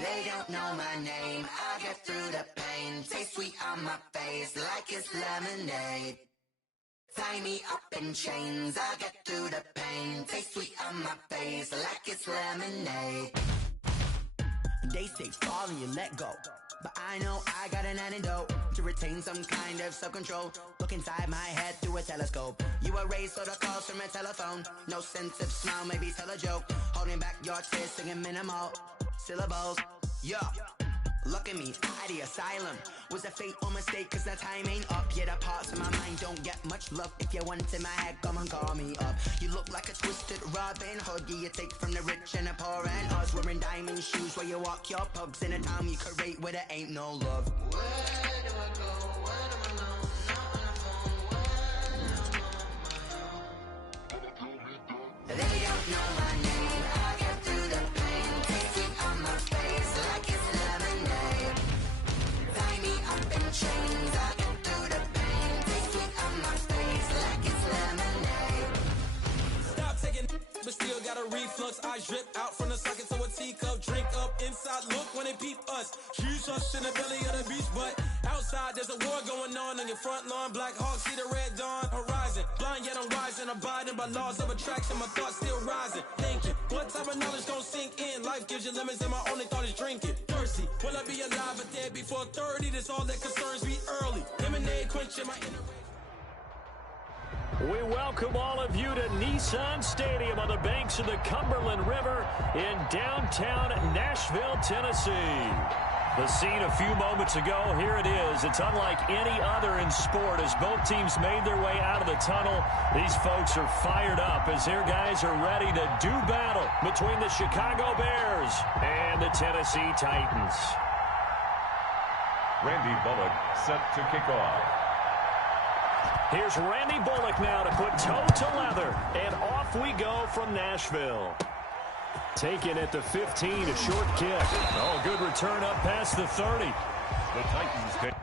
They don't know my name, I get through the pain. Taste sweet on my face like it's lemonade. Tie me up in chains, I get through the pain. Taste sweet on my face like it's lemonade. They say fall and you let go, but I know I got an antidote to retain some kind of self-control. Look inside my head through a telescope. You erase all the calls from a telephone. No sense of smile, maybe tell a joke. Holding back your tears, singing minimal syllables. Yeah, look at me, at the asylum. Was a fate or mistake, cause the time ain't up. Yeah, the parts of my mind don't get much love. If you want in my head, come and call me up. You look like a twisted Robin Hood. Yeah, you take from the rich and the poor and us. Wearing diamond shoes where you walk your pugs. In a town you create where there ain't no love. Where do I go? When I'm alone? Not on the phone. When I'm on my own. They don't know my name. I get through the pain. Tasting on my face like it's lemonade. Tie me up in chains. I get through the pain. Tasting on my face like it's lemonade. Stop taking, but still got a reflux. Eyes drip out from the socket to a teacup. Drink up inside, look when they peep us. Huge us in the belly of the beach, but outside there's a war going on your front lawn. Black Hawk, see the red dawn horizon. Blind yet I'm rising, abiding by laws of attraction. My thoughts still rising. Thinking, what type of knowledge gon' sink in? Life gives you lemons and my only thought is drinking. Thirsty, will I be alive or dead before 30? That's all that concerns me early. Lemonade quenching my inner. We welcome all of you to Nissan Stadium on the banks of the Cumberland River in downtown Nashville, Tennessee. The scene a few moments ago, here it is. It's unlike any other in sport as both teams made their way out of the tunnel. These folks are fired up as their guys are ready to do battle between the Chicago Bears and the Tennessee Titans. Randy Bullock set to kick off. Here's Randy Bullock now to put toe to leather, and off we go from Nashville. Taken at the 15, a short kick. Oh, good return up past the 30. The Titans take.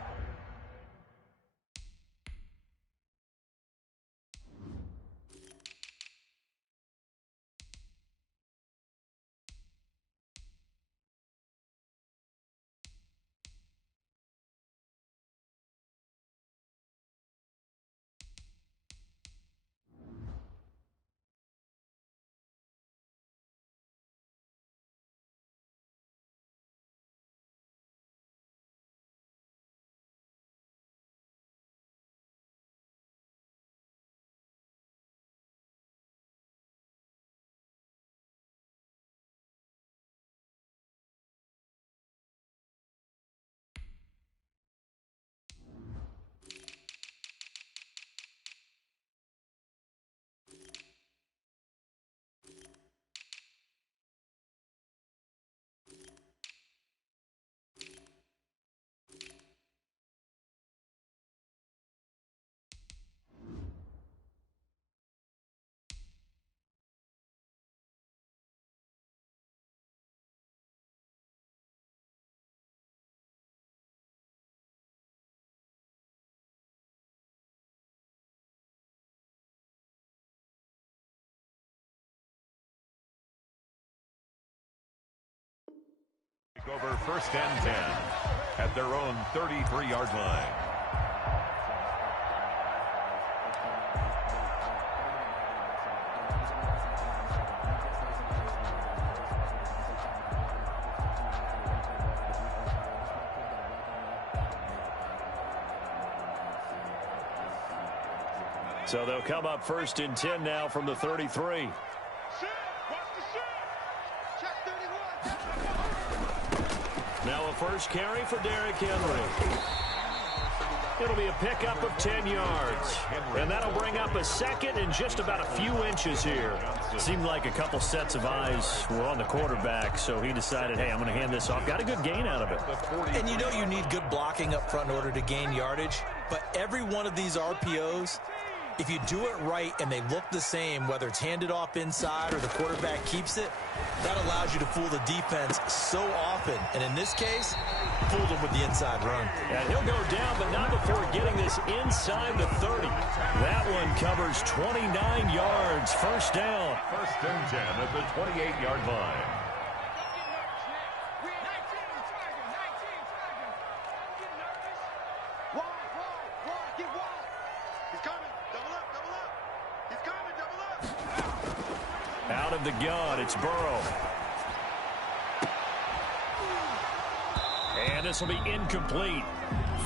Over first and 10 at their own 33-yard line. So they'll come up first and 10 now from the 33. Now a first carry for Derrick Henry. It'll be a pickup of 10 yards. And that'll bring up a second and just about a few inches here. Seemed like a couple sets of eyes were on the quarterback, so he decided, hey, I'm going to hand this off. Got a good gain out of it. And you know you need good blocking up front in order to gain yardage. But every one of these RPOs, if you do it right and they look the same, whether it's handed off inside or the quarterback keeps it, that allows you to fool the defense so often. And in this case, fooled him with the inside run. And he'll go down, but not before getting this inside the 30. That one covers 29 yards. First down. First and 10 at the 28-yard line. of the gun. It's Burrow. And this will be incomplete.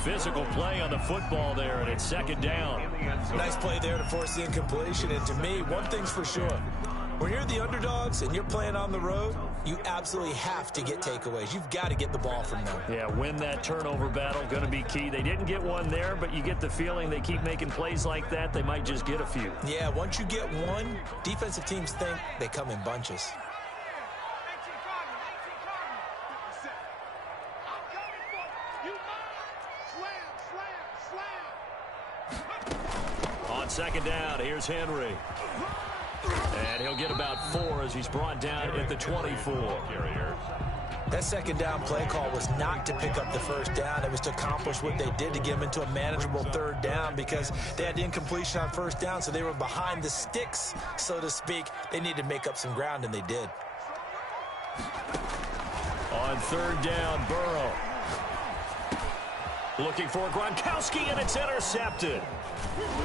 Physical play on the football there, and it's second down. Nice play there to force the incompletion. And to me, one thing's for sure. When you're the underdogs and you're playing on the road, you absolutely have to get takeaways. You've got to get the ball from them. Yeah, win that turnover battle, going to be key. They didn't get one there, but you get the feeling they keep making plays like that, they might just get a few. Yeah, once you get one, defensive teams think they come in bunches. On second down, here's Henry. And he'll get about 4 as he's brought down at the 24. That second down play call was not to pick up the first down. It was to accomplish what they did to get them into a manageable third down because they had incompletion on first down, so they were behind the sticks, so to speak. They needed to make up some ground, and they did. On third down, Burrow. Looking for Gronkowski, and it's intercepted.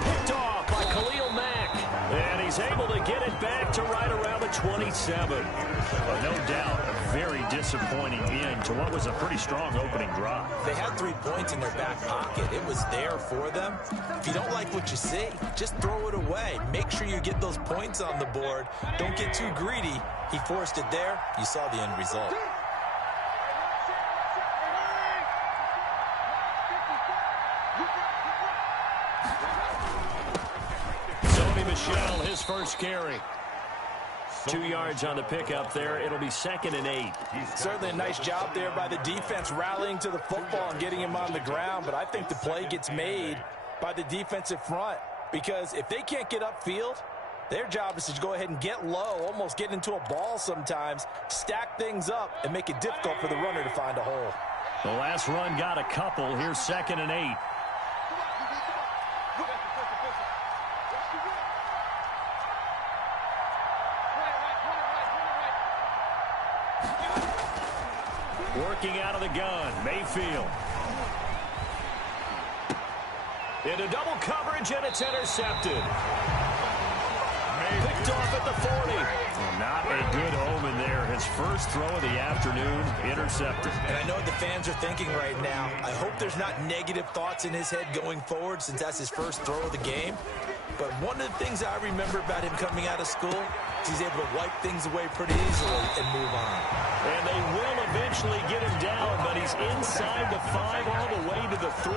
Picked off by Khalil Mack. And he's able to get it back to right around the 27. Well, no doubt, a very disappointing end to what was a pretty strong opening drive. They had 3 points in their back pocket. It was there for them. If you don't like what you see, just throw it away. Make sure you get those points on the board. Don't get too greedy. He forced it there. You saw the end result. His first carry. 2 yards on the pickup there. It'll be 2nd and 8. Certainly a nice job there by the defense rallying to the football and getting him on the ground, but I think the play gets made by the defensive front because if they can't get upfield, their job is to go ahead and get low, almost get into a ball sometimes, stack things up, and make it difficult for the runner to find a hole. The last run got a couple. Here's 2nd and 8. Working out of the gun, Mayfield. Into double coverage, and it's intercepted. Picked off at the 40. Well, not a good omen there. His first throw of the afternoon, intercepted. And I know what the fans are thinking right now. I hope there's not negative thoughts in his head going forward since that's his first throw of the game. But one of the things I remember about him coming out of school is he's able to wipe things away pretty easily and move on. And they will eventually get him down, but he's inside the 5 all the way to the 3.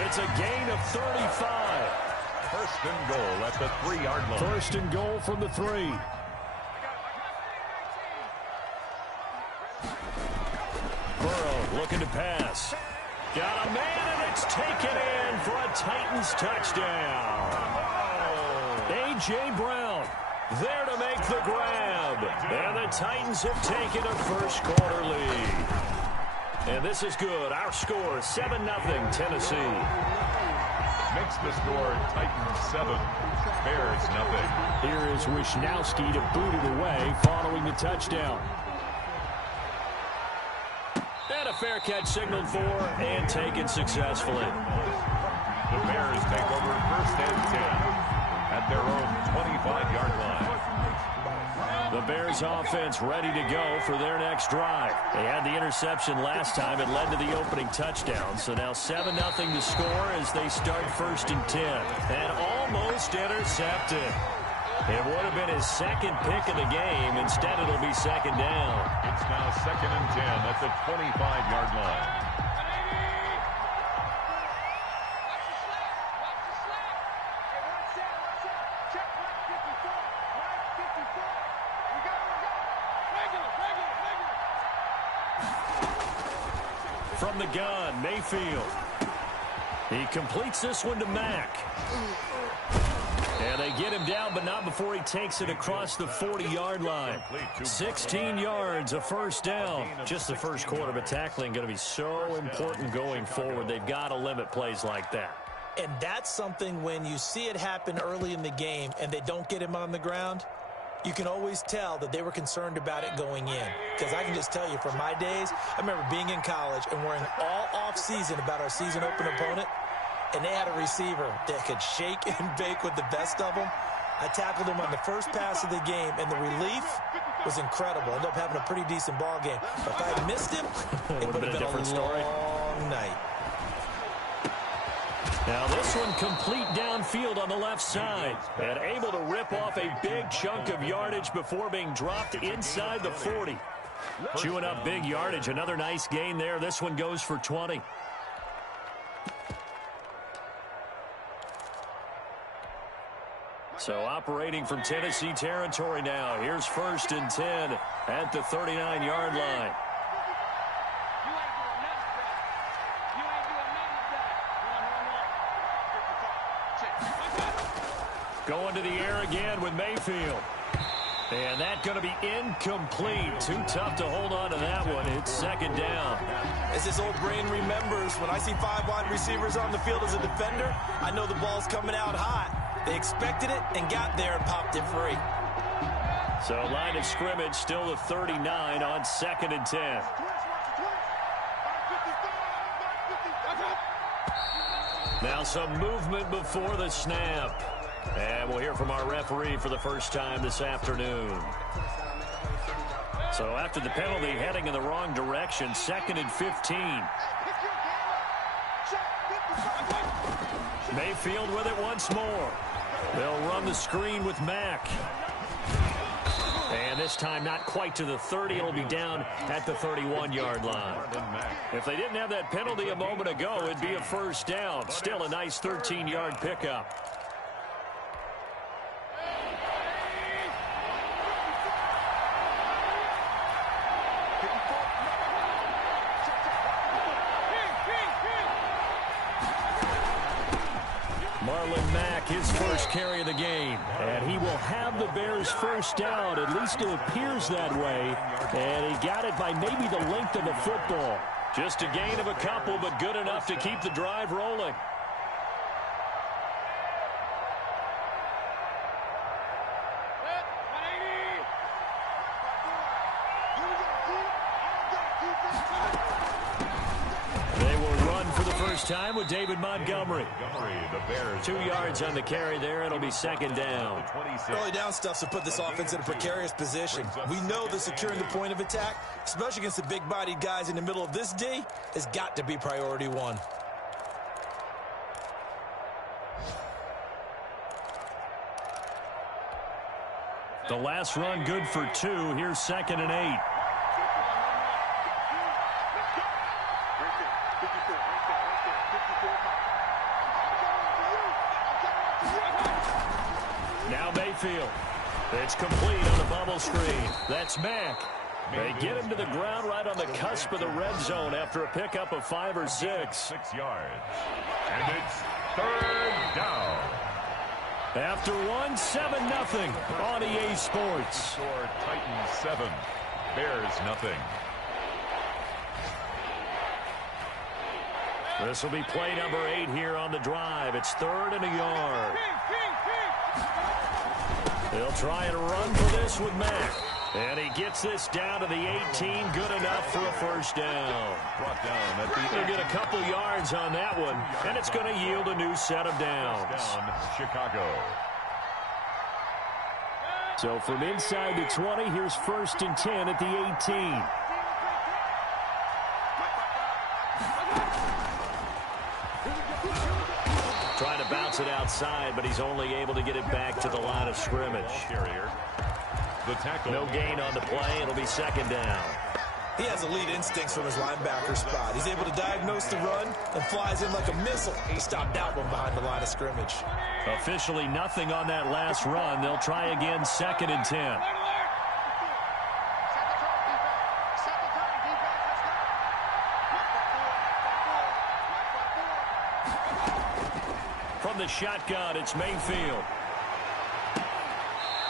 It's a gain of 35. First and goal at the 3-yard line. First and goal from the 3. Burrow looking to pass. Got a man, and it's taken in for a Titans touchdown. A.J. Brown there to make the grab. And the Titans have taken a first quarter lead. And this is good. Our score, 7-0 Tennessee. Makes the score Titans 7, Bears 0. Here is Wisnowski to boot it away following the touchdown. And a fair catch signaled for and taken successfully. The Bears take over 1st and 10 at their own 25-yard line. The Bears offense ready to go for their next drive. They had the interception last time. It led to the opening touchdown. So now 7-0 to score as they start 1st and 10. And almost intercepted. It would have been his second pick of the game. Instead, it'll be 2nd down. It's now 2nd and 10 at the 25-yard line. From the gun, Mayfield. He completes this one to Mack. And they get him down, but not before he takes it across the 40-yard line. 16 yards, a first down. Just the first quarter, but tackling going to be so important going forward. They've got to limit plays like that. And that's something when you see it happen early in the game and they don't get him on the ground, you can always tell that they were concerned about it going in. Because I can just tell you from my days, I remember being in college and worrying all off-season about our season-open opponent, and they had a receiver that could shake and bake with the best of them. I tackled him on the first pass of the game, and the relief was incredible. Ended up having a pretty decent ball game. But if I had missed him, it would have been a different story. Long night. Now this one complete downfield on the left side. And able to rip off a big chunk of yardage before being dropped inside the 40. Chewing up big yardage. Another nice gain there. This one goes for 20. So operating from Tennessee territory now. Here's 1st and 10 at the 39-yard line. Going to the air again with Mayfield. And that's going to be incomplete. Too tough to hold on to that one. It's 2nd down. As his old brain remembers, when I see 5 wide receivers on the field as a defender, I know the ball's coming out hot. They expected it and got there and popped it free. So line of scrimmage still the 39 on 2nd and 10. Now some movement before the snap. And we'll hear from our referee for the first time this afternoon. So after the penalty, heading in the wrong direction, 2nd and 15. Mayfield with it once more. They'll run the screen with Mack. And this time not quite to the 30. It'll be down at the 31-yard line. If they didn't have that penalty a moment ago, it'd be a 1st down. Still a nice 13-yard pickup. His first carry of the game, and he will have the Bears' 1st down. At least it appears that way, and he got it by maybe the length of a football. Just a gain of a couple, but good enough to keep the drive rolling. Time with David Montgomery. 2 yards on the carry there. It'll be 2nd down. Early down stuff to put this offense in a precarious position. We know that securing the point of attack, especially against the big-bodied guys in the middle of this D, has got to be priority 1. The last run good for 2. Here's 2nd and 8. Now Mayfield. It's complete on the bubble screen. That's Mack. They get him to the ground right on the cusp of the red zone after a pickup of 5 or 6. 6 yards. And it's 3rd down. After 1, 7-0 on EA Sports. Score Titans 7, Bears nothing. This will be play number 8 here on the drive. It's 3rd and a yard. They'll try and run for this with Mack. And he gets this down to the 18. Good enough for a 1st down. Brought down at the They'll get a couple yards on that one, and it's going to yield a new set of downs. Down, Chicago. So from inside the 20, here's 1st and 10 at the 18. Trying to bounce it outside, but he's only able to get it back to the line of scrimmage. Carrier. The tackle. No gain on the play. It'll be 2nd down. He has elite instincts from his linebacker spot. He's able to diagnose the run and flies in like a missile to stop that one behind the line of scrimmage. Officially nothing on that last run. They'll try again, 2nd and 10. From the shotgun, it's Mayfield.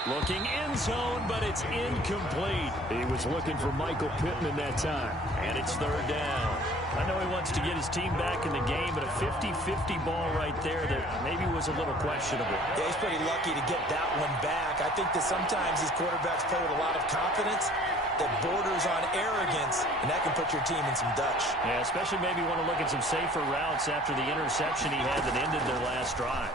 Looking end zone, but it's incomplete. He was looking for Michael Pittman that time. And it's 3rd down. I know he wants to get his team back in the game, but a 50-50 ball right there that maybe was a little questionable. Yeah, he's pretty lucky to get that one back. I think that sometimes these quarterbacks play with a lot of confidence that borders on arrogance, and that can put your team in some Dutch. Yeah, especially maybe want to look at some safer routes after the interception he had that ended their last drive.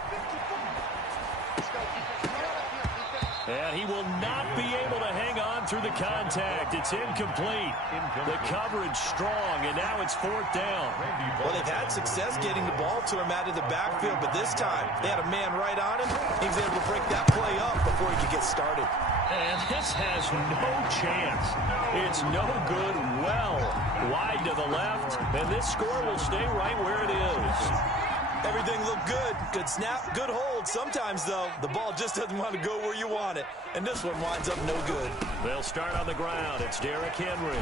And he will not be able to hang on through the contact. It's incomplete. The coverage strong, and now it's 4th down. Well, they've had success getting the ball to him out of the backfield, but this time they had a man right on him. He was able to break that play up before he could get started. And this has no chance. It's no good. Well, wide to the left, and this score will stay right where it is. Everything looked good. Good snap, good hold. Sometimes, though, the ball just doesn't want to go where you want it. And this one winds up no good. They'll start on the ground. It's Derrick Henry.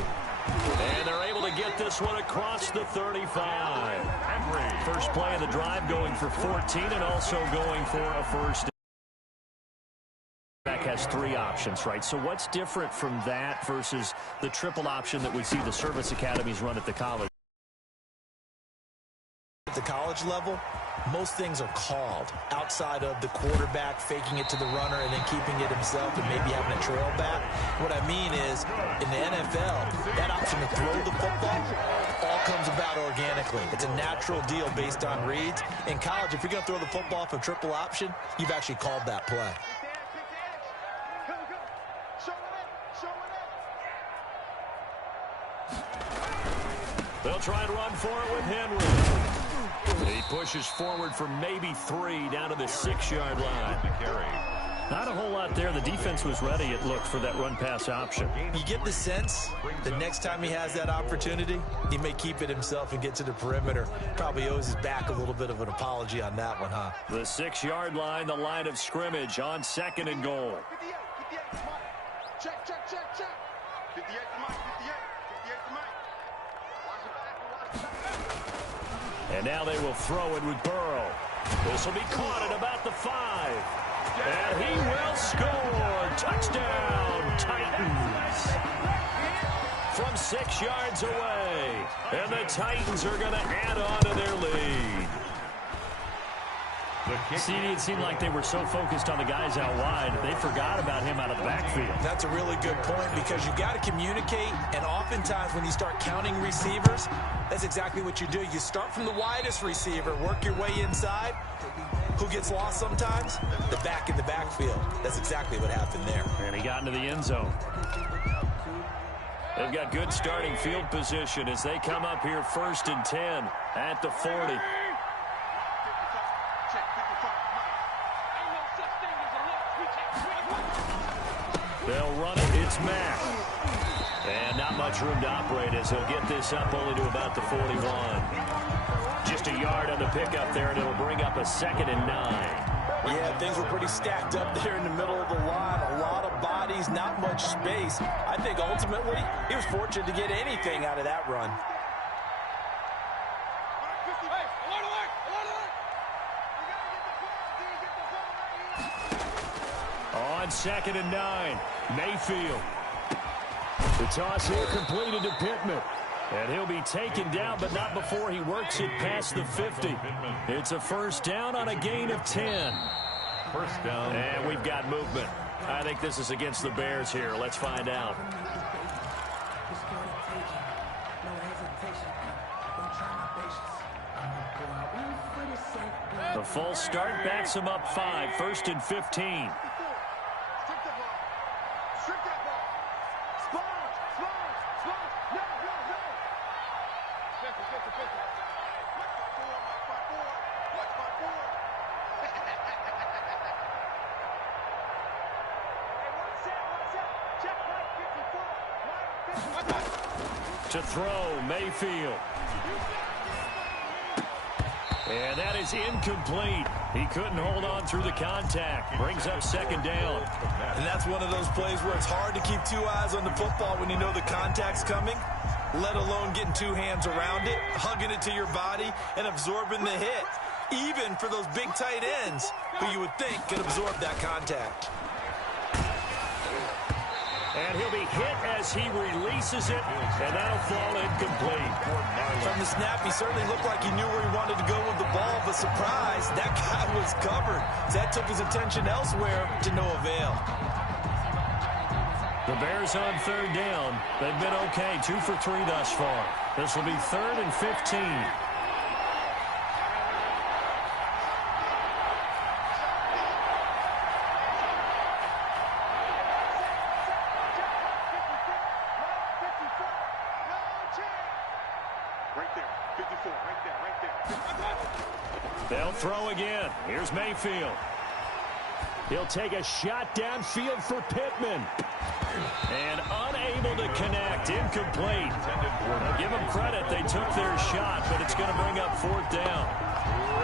And they're able to get this one across the 35. Henry. First play of the drive going for 14 and also going for a first. Has 3 options, right? So what's different from that versus the triple option that we see the service academies run at the college? At the college level, most things are called outside of the quarterback faking it to the runner and then keeping it himself and maybe having a trail back. What I mean is, in the NFL, that option to throw the football all comes about organically. It's a natural deal based on reads. In college, if you're going to throw the football from triple option, you've actually called that play. They'll try and run for it with Henry. He pushes forward for maybe 3 down to the 6-yard line. Not a whole lot there. The defense was ready, it looked, for that run-pass option. You get the sense the next time he has that opportunity, he may keep it himself and get to the perimeter. Probably owes his back a little bit of an apology on that one, huh? The 6-yard line, the line of scrimmage on 2nd and goal. Check. 58 to Mike. 58 to Mike. And now they will throw it with Burrow. This will be caught at about the 5. And he will score. Touchdown, Titans. From 6 yards away. And the Titans are going to add on to their lead. See, it seemed like they were so focused on the guys out wide, they forgot about him out of the backfield. That's a really good point because you got to communicate, and oftentimes when you start counting receivers, that's exactly what you do. You start from the widest receiver, work your way inside. Who gets lost sometimes? The back in the backfield. That's exactly what happened there. And he got into the end zone. They've got good starting field position as they come up here 1st and 10 at the 40. They'll run it. It's Mack. And not much room to operate as he'll get this up only to about the 41. Just a yard on the pickup there, and it'll bring up a 2nd and 9. Yeah, things were pretty stacked up there in the middle of the line. A lot of bodies, not much space. I think ultimately he was fortunate to get anything out of that run. On 2nd and 9, Mayfield. The toss here completed to Pittman. And he'll be taken down, but not before he works it past the 50. It's a first down on a gain of 10. First down. And we've got movement. I think this is against the Bears here. Let's find out. The false start backs him up 5. 1st and 15. To throw, Mayfield. And that is incomplete. He couldn't hold on through the contact. Brings up 2nd down. And that's one of those plays where it's hard to keep 2 eyes on the football when you know the contact's coming, let alone getting 2 hands around it, hugging it to your body, and absorbing the hit. Even for those big tight ends who you would think could absorb that contact. And he'll be hit as he releases it, and that'll fall incomplete. From the snap, he certainly looked like he knew where he wanted to go with the ball, but surprise, that guy was covered. So that took his attention elsewhere to no avail. The Bears on 3rd down. They've been okay, 2 for 3 thus far. This will be 3rd and 15. They'll throw again. Here's Mayfield. He'll take a shot downfield for Pittman. And unable to connect. Incomplete. Give them credit. They took their shot, but it's going to bring up 4th down.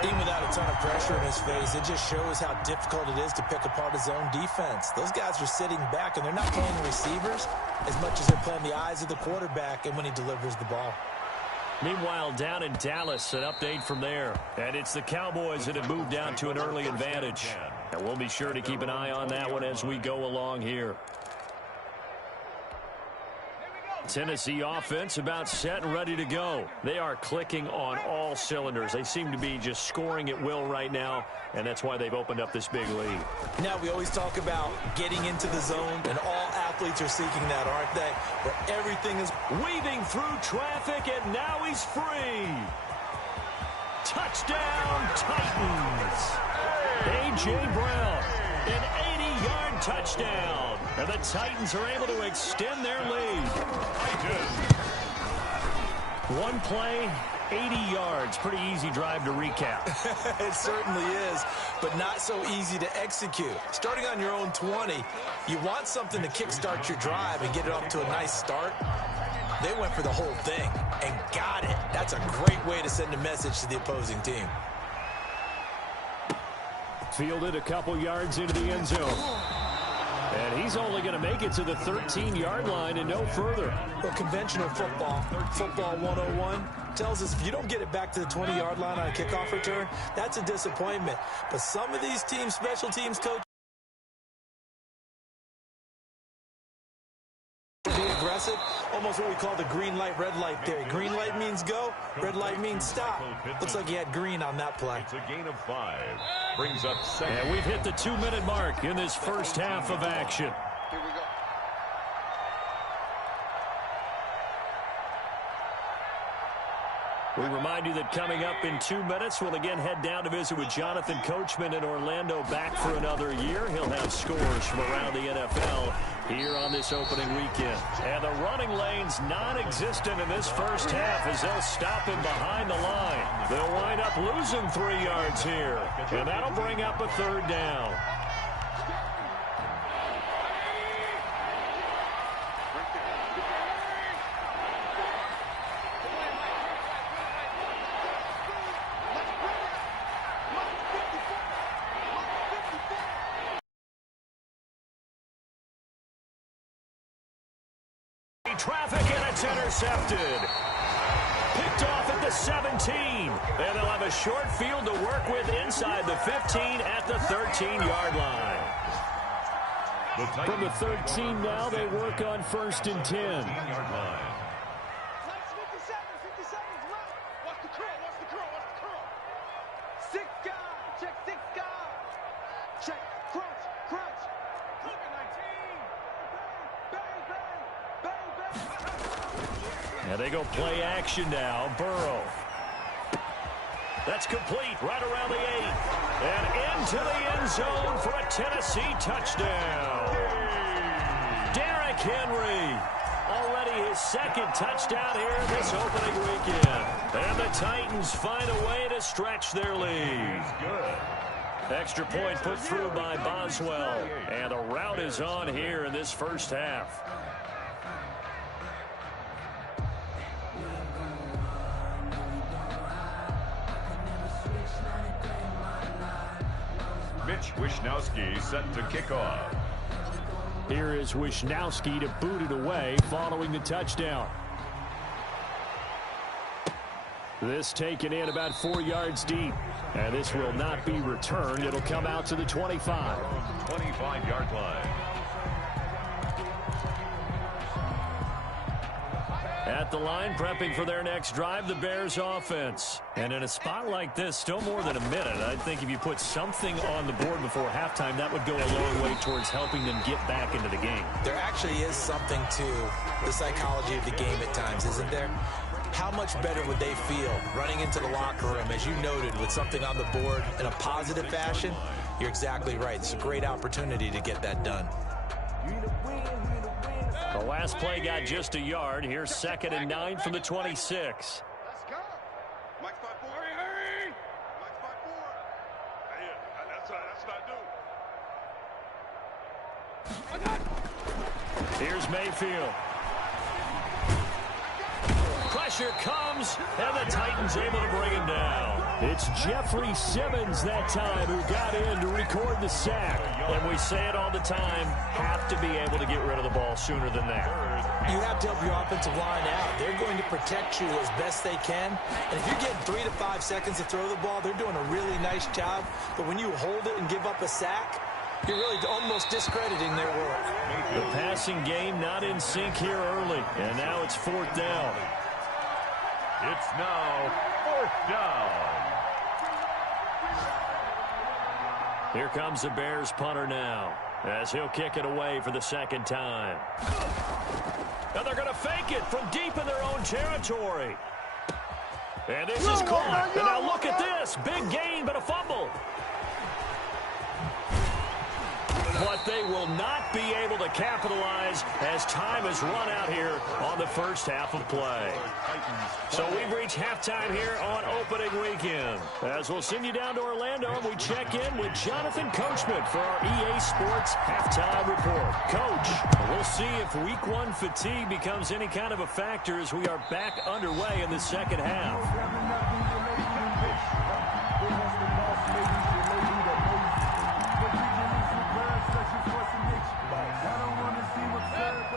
Even without a ton of pressure in his face, it just shows how difficult it is to pick apart his own defense. Those guys are sitting back, and they're not playing receivers as much as they're playing the eyes of the quarterback and when he delivers the ball. Meanwhile, down in Dallas, an update from there. And it's the Cowboys that have moved down to an early advantage. And we'll be sure to keep an eye on that one as we go along here. Tennessee offense about set and ready to go. They are clicking on all cylinders. They seem to be just scoring at will right now, and that's why they've opened up this big lead. Now, we always talk about getting into the zone, and all athletes are seeking that, aren't they? Where everything is weaving through traffic, and now he's free. Touchdown, Titans. A.J. Brown, an 80-yard touchdown. And the Titans are able to extend their lead. One play, 80 yards. Pretty easy drive to recap. It certainly is, but not so easy to execute. Starting on your own 20, you want something to kickstart your drive and get it off to a nice start. They went for the whole thing and got it. That's a great way to send a message to the opposing team. Fielded a couple yards into the end zone. And he's only going to make it to the 13-yard line and no further. Well, conventional football 101, tells us if you don't get it back to the 20-yard line on a kickoff return, that's a disappointment. But some of these teams, special teams coaches, being aggressive, almost what we call the green light, red light theory. Green light means go, red light means stop. Looks like he had green on that play. It's a gain of 5. Brings up 2nd. And we've hit the 2-minute mark in this first half of action. Here we go. We remind you that coming up in 2 minutes, we'll again head down to visit with Jonathan Coachman in Orlando, back for another year. He'll have scores from around the NFL here on this opening weekend. And the running lane's non-existent in this first half as they'll stop him behind the line. They'll wind up losing 3 yards here, and that'll bring up a 3rd down. Traffic, and it's intercepted. Picked off at the 17. And they'll have a short field to work with inside the 15 at the 13-yard line. From the 13 now, they work on 1st and 10. 57 seconds left. Watch the curl, watch the curl, watch the curl. 6 guys, check 6 guys. Check, crunch, crunch. Look at 19. Bang, bang, bang, bang. And they go play action now. Burrow. That's complete right around the 8. And into the end zone for a Tennessee touchdown. Derrick Henry. Already his 2nd touchdown here this opening weekend. And the Titans find a way to stretch their lead. Extra point put through by Boswell. And the rout is on here in this first half. Mitch Wishnowsky set to kick off. Here is Wishnowsky to boot it away following the touchdown. This taken in about 4 yards deep. And this will not be returned. It'll come out to the 25. 25-yard line. At the line, prepping for their next drive, the Bears offense. And in a spot like this, still more than a minute, I think if you put something on the board before halftime, that would go a long way towards helping them get back into the game. There actually is something to the psychology of the game at times, isn't there? How much better would they feel running into the locker room, as you noted, with something on the board in a positive fashion? You're exactly right. It's a great opportunity to get that done. The last play got just a yard. Here's 2nd and 9 from the 26. Let's go. Mike 5-4. Hurry, hurry. Mike 5-4. Here's Mayfield. Pressure comes, and the Titans able to bring him down. It's Jeffrey Simmons that time who got in to record the sack. And we say it all the time, have to be able to get rid of the ball sooner than that. You have to help your offensive line out. They're going to protect you as best they can. And if you're getting 3 to 5 seconds to throw the ball, they're doing a really nice job. But when you hold it and give up a sack, you're really almost discrediting their work. The passing game not in sync here early. And now it's 4th down. It's now 4th down. Here comes the Bears punter now, as he'll kick it away for the 2nd time. And they're going to fake it from deep in their own territory. And this is caught. And now look at this. Big gain, but a fumble. But they will not be able to capitalize as time has run out here on the first half of play. So we've reached halftime here on opening weekend. As we'll send you down to Orlando, and we check in with Jonathan Coachman for our EA Sports Halftime Report. Coach, we'll see if Week 1 fatigue becomes any kind of a factor as we are back underway in the second half.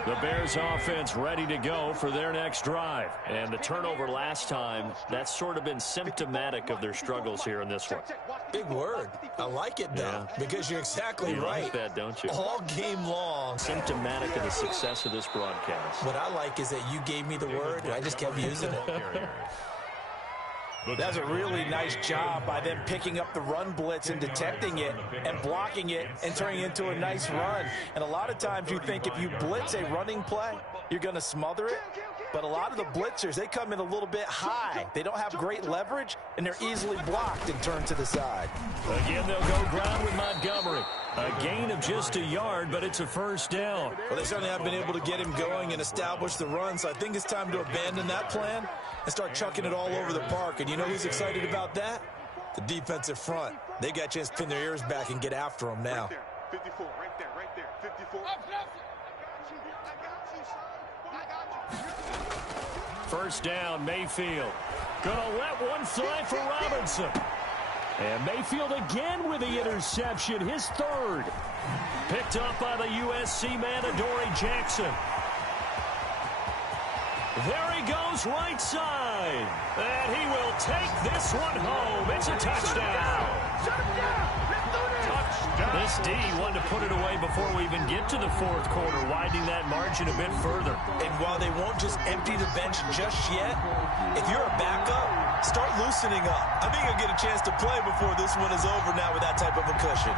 The Bears offense ready to go for their next drive. And the turnover last time, that's sort of been symptomatic of their struggles here in this one. Big word. I like it, though, because you're exactly right. Like that, don't you? All game long. Symptomatic of the success of this broadcast. What I like is that you gave me the word, and I just kept using it. That's a really nice job by them picking up the run blitz and detecting it and blocking it and turning it into a nice run. And a lot of times you think if you blitz a running play, you're going to smother it. But a lot of the blitzers, they come in a little bit high. They don't have great leverage, and they're easily blocked and turned to the side. Again, they'll go ground with Montgomery. A gain of just a yard, but it's a 1st down. Well, they certainly have been able to get him going and establish the run, so I think it's time to abandon that plan and start chucking it all over the park. And you know who's excited about that? The defensive front. They got a chance to pin their ears back and get after him now. 54, right there, 54. First down, Mayfield. Gonna let one fly for Robinson. And Mayfield again with the interception, his 3rd. Picked up by the USC man, Adoree Jackson. There he goes, right side. And he will take this one home. It's a touchdown. Shut him down. Let's do this. This D wanted to put it away before we even get to the 4th quarter, widening that margin a bit further. And while they won't just empty the bench just yet, if you're a backup, start loosening up. I think you'll get a chance to play before this one is over now with that type of a cushion.